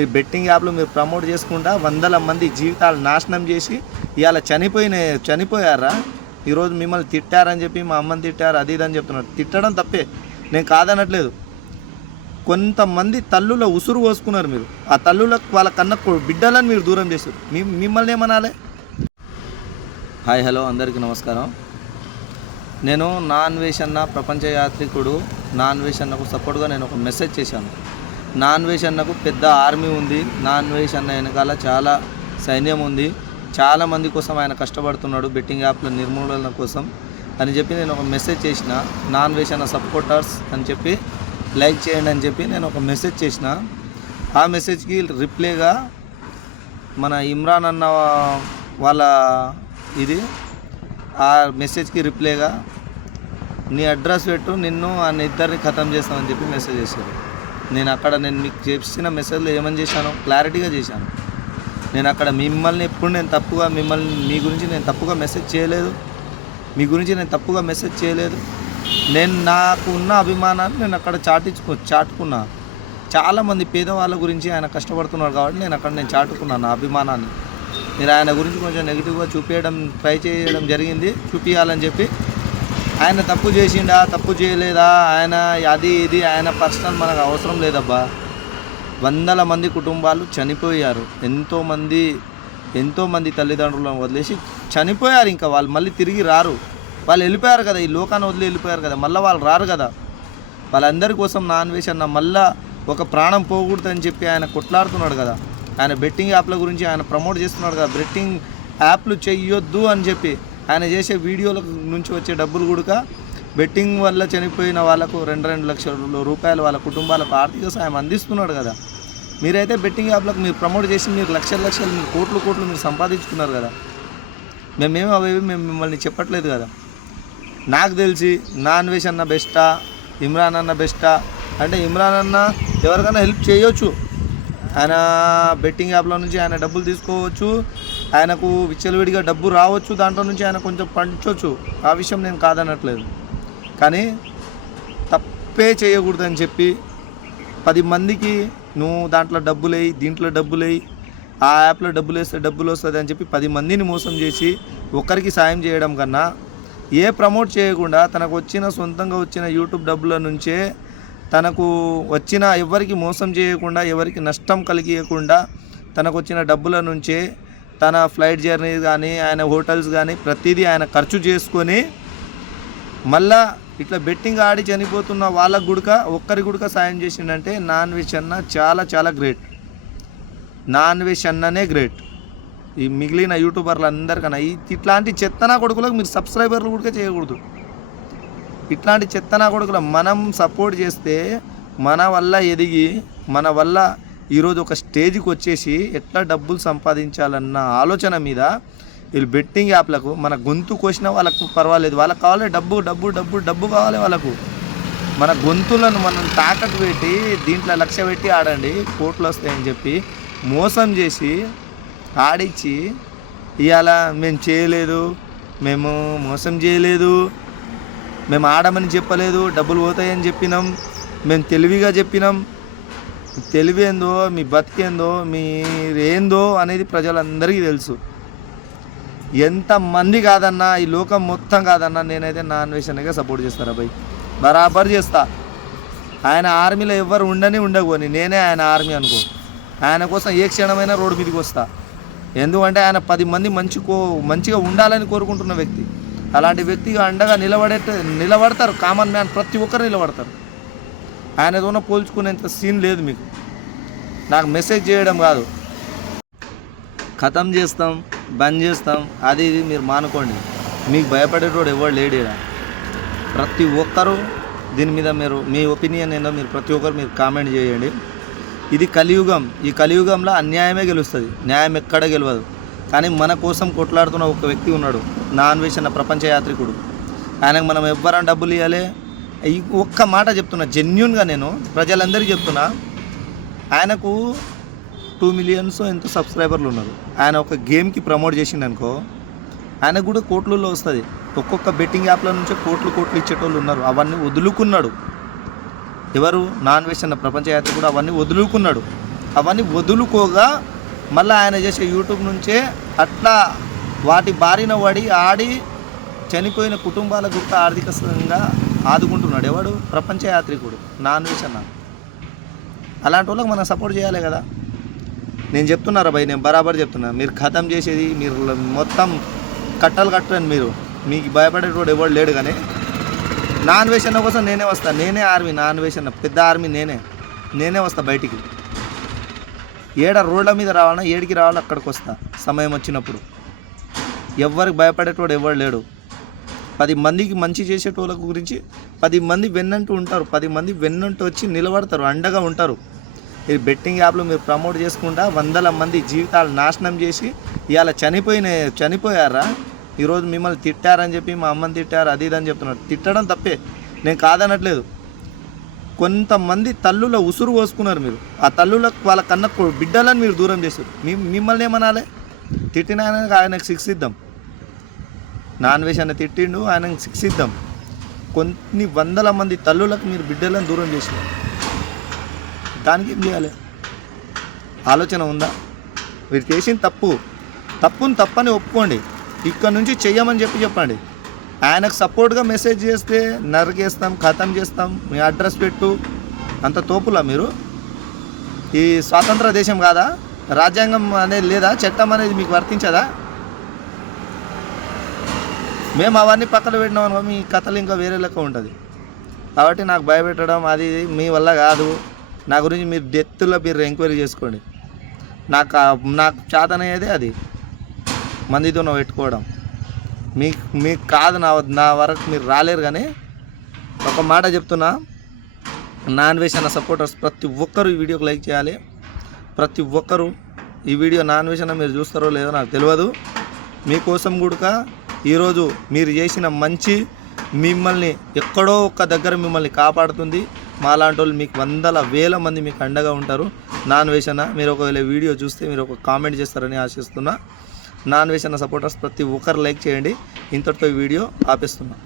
ఈ బెట్టింగ్ యాప్లు మీరు ప్రమోట్ చేసుకుంటా వందల మంది జీవితాలు నాశనం చేసి ఇవాళ చనిపోయారా. ఈరోజు మిమ్మల్ని తిట్టారని చెప్పి మా అమ్మని తిట్టారు అది ఇది అని చెప్తున్నారు. తిట్టడం తప్పే, నేను కాదనట్లేదు. కొంతమంది తల్లుల ఉసురు పోసుకున్నారు మీరు. ఆ తల్లులకు వాళ్ళ కన్న బిడ్డలను మీరు దూరం చేశారు. మిమ్మల్ని ఏమనాలి? హాయ్ హలో అందరికీ నమస్కారం. నేను నాన్వేష్ అన్న ప్రపంచ యాత్రికుడు నాన్వేష్ అన్నకు సపోర్ట్గా నేను ఒక మెసేజ్ చేశాను. నాన్వేష్ అన్నకు పెద్ద ఆర్మీ ఉంది. నాన్వేష్ అన్న వెనకాల చాలా సైన్యం ఉంది. చాలామంది కోసం ఆయన కష్టపడుతున్నాడు బెట్టింగ్ యాప్ల నిర్మూలన కోసం అని చెప్పి నేను ఒక మెసేజ్ చేసిన. నాన్వేష్ అన్న సపోర్టర్స్ అని చెప్పి లైక్ చేయండి అని చెప్పి నేను ఒక మెసేజ్ చేసిన. ఆ మెసేజ్కి రిప్లైగా మన ఇమ్రాన్ అన్న వాళ్ళ ఆ మెసేజ్కి రిప్లైగా నీ అడ్రస్ పెట్టు, నిన్ను ఆయన ఇద్దరిని ఖతం చేస్తామని చెప్పి మెసేజ్ చేశారు. నేను మీకు చేసిన మెసేజ్లో ఏమని చేశాను క్లారిటీగా చేశాను. నేను అక్కడ మిమ్మల్ని ఎప్పుడు మీ గురించి నేను తప్పుగా మెసేజ్ చేయలేదు. నేను నాకు ఉన్న అభిమానాన్ని నేను అక్కడ చాటుకున్నా. చాలామంది పేదవాళ్ళ గురించి ఆయన కష్టపడుతున్నారు కాబట్టి నేను చాటుకున్నాను నా అభిమానాన్ని. మీరు ఆయన గురించి కొంచెం నెగిటివ్గా ట్రై చేయడం జరిగింది. చూపించాలని చెప్పి ఆయన తప్పు చేసిండా తప్పు చేయలేదా ఆయన ఇది ఆయన పర్సనల్ మనకు అవసరం లేదబ్బా. వందల మంది కుటుంబాలు చనిపోయారు. ఎంతోమంది తల్లిదండ్రులను వదిలేసి చనిపోయారు. ఇంకా వాళ్ళు మళ్ళీ తిరిగి రారు. వాళ్ళు వెళ్ళిపోయారు కదా, ఈ లోకాన్ని వదిలి వెళ్ళిపోయారు కదా, మళ్ళీ వాళ్ళు రారు కదా. వాళ్ళందరి కోసం నాన్వేష్ అన్న మళ్ళీ ఒక ప్రాణం పోకూడదని చెప్పి ఆయన కొట్లాడుతున్నాడు కదా. ఆయన బెట్టింగ్ యాప్ల గురించి ఆయన ప్రమోట్ చేస్తున్నాడు కదా. బెట్టింగ్ యాప్లు చెయ్యొద్దు అని చెప్పి ఆయన చేసే వీడియోల నుంచి వచ్చే డబ్బులు కూడా బెట్టింగ్ వల్ల చనిపోయిన వాళ్ళకు 2 లక్షల రూపాయలు వాళ్ళ కుటుంబాలకు ఆర్థిక సాయం అందిస్తున్నాడు కదా. మీరైతే బెట్టింగ్ యాప్లకు మీరు ప్రమోట్ చేసి మీరు లక్షలు మీరు కోట్లు మీరు సంపాదించుకున్నారు కదా. మేము మిమ్మల్ని చెప్పట్లేదు కదా. నాకు తెలిసి నాన్వేష్ అన్న బెస్టా ఇమ్రాన్ అన్న బెస్టా అంటే ఇమ్రాన్ అన్న ఎవరికైనా హెల్ప్ చేయొచ్చు. ఆయన బెట్టింగ్ యాప్ల నుంచి ఆయన డబ్బులు తీసుకోవచ్చు, ఆయనకు విచ్చలవిడిగా డబ్బు రావచ్చు, దాంట్లో నుంచి ఆయన కొంచెం పంచవచ్చు. ఆ విషయం నేను కాదనట్లేదు. కానీ తప్పే చేయకూడదని చెప్పి 10 మందికి నువ్వు దాంట్లో డబ్బులేయి దీంట్లో డబ్బులేయి ఆ యాప్లో డబ్బులు వేస్తే డబ్బులు వస్తుంది అని చెప్పి 10 మందిని మోసం చేసి ఒకరికి సాయం చేయడం కన్నా ప్రమోట్ చేయకుండా సొంతంగా వచ్చిన యూట్యూబ్ డబ్బుల నుంచే తనకు వచ్చిన ఎవరికి మోసం చేయకుండా ఎవరికి నష్టం కలిగియకుండా తనకు వచ్చిన డబ్బుల నుంచే తన ఫ్లైట్ జర్నీ కానీ ఆయన హోటల్స్ కానీ ప్రతిదీ ఆయన ఖర్చు చేసుకొని మళ్ళా ఇట్లా బెట్టింగ్ ఆడి చనిపోతున్న వాళ్ళకు ఒక్కరి గుడక సాయం చేసిండంటే నాన్వేష్ అన్న చాలా చాలా గ్రేట్. నాన్వేష్ అన్ననే గ్రేట్. ఈ మిగిలిన యూట్యూబర్లు అందరికన్నా ఇట్లాంటి చెత్తనా కొడుకులకు మీరు సబ్స్క్రైబర్లు కూడా చేయకూడదు. ఇట్లాంటి చెత్తనా కొడుకులు మనం సపోర్ట్ చేస్తే మన వల్ల ఎదిగి మన వల్ల ఈరోజు ఒక స్టేజ్కి వచ్చేసి ఎట్లా డబ్బులు సంపాదించాలన్న ఆలోచన మీద వీళ్ళు బెట్టింగ్ యాప్లకు మన గొంతు కోసిన వాళ్ళకు పర్వాలేదు, వాళ్ళకి కావాలి డబ్బు కావాలి వాళ్ళకు. మన గొంతులను మనం తాకట్టు పెట్టి దీంట్లో 1,00,000 పెట్టి ఆడండి కోట్లు వస్తాయని చెప్పి మోసం చేసి ఆడిచ్చి ఇవాళ మేము మోసం చేయలేదు, మేము ఆడమని చెప్పలేదు, డబ్బులు పోతాయని చెప్పినాం, మేము తెలివిగా చెప్పినాం. తెలివి ఏందో మీ బతికేందో మీరేందో అనేది ప్రజలందరికీ తెలుసు. ఎంతమంది కాదన్నా ఈ లోకం మొత్తం కాదన్నా నేనైతే నాన్వేష్ అన్నగా సపోర్ట్ చేస్తాను అబ్బాయి, బరాబర్ చేస్తా. ఆయన ఆర్మీలో ఎవ్వరు ఉండకపోని నేనే ఆయన ఆర్మీ అనుకో. ఆయన కోసం ఏ క్షణమైనా రోడ్డు మీదకి వస్తా. ఎందుకంటే ఆయన 10 మంది మంచిగా ఉండాలని కోరుకుంటున్న వ్యక్తి. అలాంటి వ్యక్తిగా అండగా నిలబడతారు. కామన్ మ్యాన్ ప్రతి ఒక్కరు నిలబడతారు. ఆయనతోనే పోల్చుకునేంత సీన్ లేదు మీకు. నాకు మెసేజ్ చేయడం కాదు, ఖతం చేస్తాం, బంద్ చేస్తాం, అది ఇది మీరు మానుకోండి. మీకు భయపడేటోడు ఎవరు లేడు. ప్రతి ఒక్కరూ దీని మీద మీరు మీ ఒపీనియన్ ఏందో ప్రతి ఒక్కరు మీరు కామెంట్ చేయండి. ఇది కలియుగం. ఈ కలియుగంలో అన్యాయమే గెలుస్తుంది, న్యాయం ఎక్కడ గెలవదు. కానీ మన కోసం కొట్లాడుతున్న ఒక వ్యక్తి ఉన్నాడు, నాన్వేష్ అన్న ప్రపంచ యాత్రికుడు. ఆయనకు మనం ఎవ్వరం డబ్బులు ఇవ్వాలి. ఈ ఒక్క మాట చెప్తున్నా, జెన్యున్గా నేను ప్రజలందరికీ చెప్తున్నా. ఆయనకు 2 మిలియన్స్ ఎంతో సబ్స్క్రైబర్లు ఉన్నారు. ఆయన ఒక గేమ్కి ప్రమోట్ చేసిండనుకో ఆయనకు కూడా కోట్లలో వస్తుంది. ఒక్కొక్క బెట్టింగ్ యాప్ల నుంచే కోట్లు ఇచ్చేటోళ్ళు ఉన్నారు. అవన్నీ వదులుకున్నాడు. ఎవరు? నాన్వేష్ అన్న ప్రపంచ యాత్రికుడు అవన్నీ వదులుకున్నాడు. అవన్నీ వదులుకోగా మళ్ళీ ఆయన చేసే యూట్యూబ్ నుంచే అట్లా వాటి బారిన పడి ఆడి చనిపోయిన కుటుంబాలకు కూడా ఆర్థికంగా ఆదుకుంటున్నాడు. ఎవడు? ప్రపంచ యాత్రికుడు నాన్ వెజ్ అన్న. అలాంటి వాళ్ళకి మనం సపోర్ట్ చేయాలి కదా. నేను చెప్తున్నారా భయ్, నేను బరాబర్ చెప్తున్నా. మీరు ఖతం చేసేది మీరు మొత్తం కట్టలు కట్టని మీరు, మీకు భయపడేటోడు ఎవడు లేడు. కానీ నాన్ వెజ్ అన్న కోసం నేనే వస్తాను. నేనే ఆర్మీ, నాన్ వెజ్ అన్న పెద్ద ఆర్మీ నేనే వస్తా బయటికి. ఏడ రోడ్ల మీద రావాలన్నా ఏడికి రావాలో అక్కడికి వస్తా సమయం వచ్చినప్పుడు. ఎవరికి భయపడేటోడు ఎవడు లేడు. 10 మందికి మంచి చేసేటోళ్ళ గురించి 10 మంది వెన్నంటూ ఉంటారు. 10 మంది వెన్నంటూ వచ్చి నిలబడతారు, అండగా ఉంటారు. ఈ బెట్టింగ్ యాప్లు మీరు ప్రమోట్ చేసుకుంటా 100 మంది జీవితాలు నాశనం చేసి ఇవాళ చనిపోయారా. ఈరోజు మిమ్మల్ని తిట్టారని చెప్పి మా అమ్మని తిట్టారు అది ఇది అని చెప్తున్నారు. తిట్టడం తప్పే, నేను కాదనట్లేదు. కొంతమంది తల్లుల ఉసురు పోసుకున్నారు మీరు. ఆ తల్లులకు వాళ్ళ కన్న బిడ్డలను మీరు దూరం చేశారు. మిమ్మల్ని ఏమనాలి? తిట్టిన ఆయనకు శిక్షిద్దాం. నాన్ వెజ్ అన్న తిట్టిండు, ఆయనకు శిక్షిద్దాం. కొన్ని 100 మంది తల్లులకు మీరు బిడ్డలను దూరం చేసినారు. దానికి ఏం చేయాలి? ఆలోచన ఉందా? మీరు చేసిన తప్పుని తప్పని ఒప్పుకోండి. ఇక్కడ నుంచి చెయ్యమని చెప్పండి. ఆయనకు సపోర్ట్గా మెసేజ్ చేస్తే నరికేస్తాం, ఖతం చేస్తాం, మీ అడ్రస్ పెట్టు, అంత తోపులా మీరు? ఈ స్వాతంత్ర దేశం కాదా? రాజ్యాంగం అనేది లేదా? చట్టం అనేది మీకు వర్తించదా? మేము అవన్నీ పక్కన పెట్టినాం అనుకో మీ కథలు ఇంకా వేరే లెక్క ఉంటుంది. కాబట్టి నాకు భయపెట్టడం అది మీ వల్ల కాదు. నా గురించి మీరు డెత్లో మీరు ఎంక్వైరీ చేసుకోండి. నాకు చేతనయ్యేదే అది, మందితో పెట్టుకోవడం. మీకు కాదు, నా వరకు మీరు రాలేరు. కానీ ఒక మాట చెప్తున్నా, నాన్ వెజ్ అన్న సపోర్టర్స్ ప్రతి ఒక్కరు ఈ వీడియోకి లైక్ చేయాలి. ప్రతి ఒక్కరు ఈ వీడియో నాన్ వెజ్ అన్న మీరు చూస్తారో లేదో నాకు తెలియదు. మీకోసం కూడా ఈరోజు మీరు చేసిన మంచి మిమ్మల్ని ఎక్కడో ఒక్క దగ్గర మిమ్మల్ని కాపాడుతుంది. మాలాంటి వాళ్ళు మీకు 100,000 మంది మీకు అండగా ఉంటారు. నాన్ వెజ్ అన్న మీరు ఒకవేళ వీడియో చూస్తే మీరు ఒక కామెంట్ చేస్తారని ఆశిస్తున్నా. నాన్ వెజ్ అన్న సపోర్టర్స్ ప్రతి ఒక్కరు లైక్ చేయండి. ఇంతటితో ఈ వీడియో ఆపేస్తున్నా.